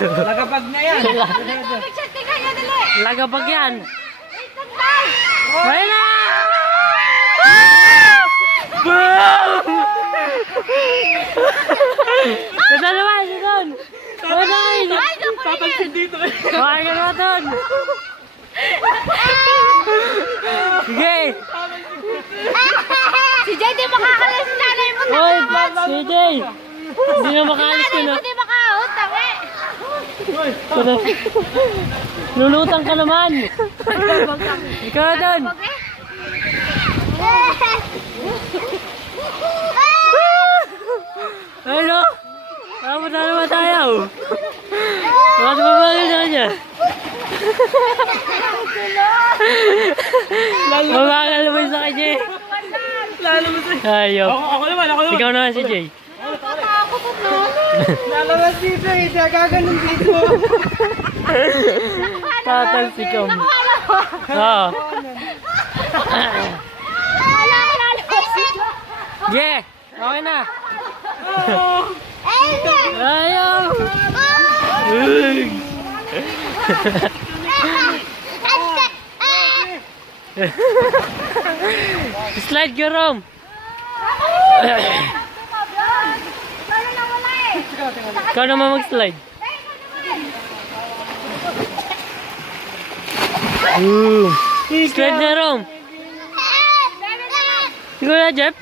Lagapag na yan. Lagapag yan. Wala na! Boom! Ito naman, ito! Wala! Papansin dito eh. Kumain ka naman doon! Sige! Si Jay, di makakalas sa nanay mo. Hoy! Si Jay! Hindi na makaalis ko na. Di makautang eh. Lulutang ka naman! Ikaw na doon! Ano? Tama na naman tayo! Bakit mabagay na niya? Mabagal naman sa kanya eh! Lalo mo sa... Ayaw! Ako naman. Ikaw naman si Jay! Lalabas dito eh. Gaganon dito. Tatalsikom! Oo! Yeah! Okay na! Ayaw! Slide ka, Rom! Ikaw naman mag-slide. Slide na, Rom! Siguro na, Jeff?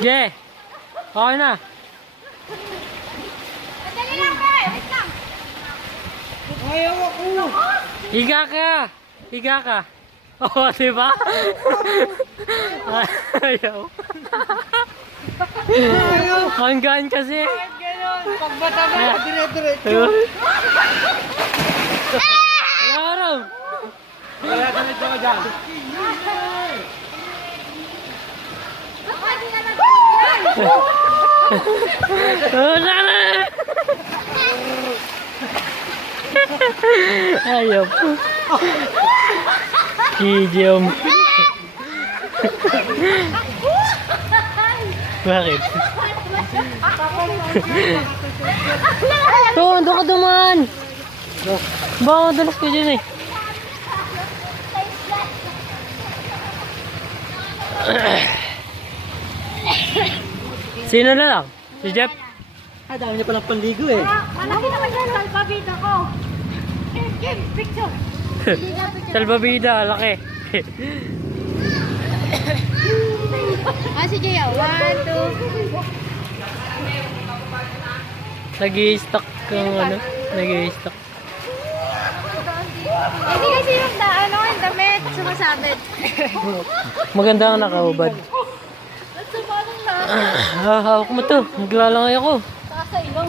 Yeah! Okay na! Ayaw ako. Higa ka! Higa ka! Oo, diba? Ayaw! Hanggaan kasi! Ganon. Pagbata ka. Dire-diretso. Araw! Wala ka na dyan. Wala na! Ayaw po. Kijom. Bakit? Doon ka duman! Baka madalas ko dyan eh. Sino na lang? Si Jeff? Dami niya palang panligo eh. Malaki naman yan, salpabida ko. Kim, picture. Salbabida, laki. Si Jay, 1, 2. Nag-i-stock kung ano. Nag-i-stock. Hindi kasi yung yung damit, sumasabit. Maganda ang nakahubad. Sumanong na. Hawak mo to. Maglalangay ako. Saka sa ilong.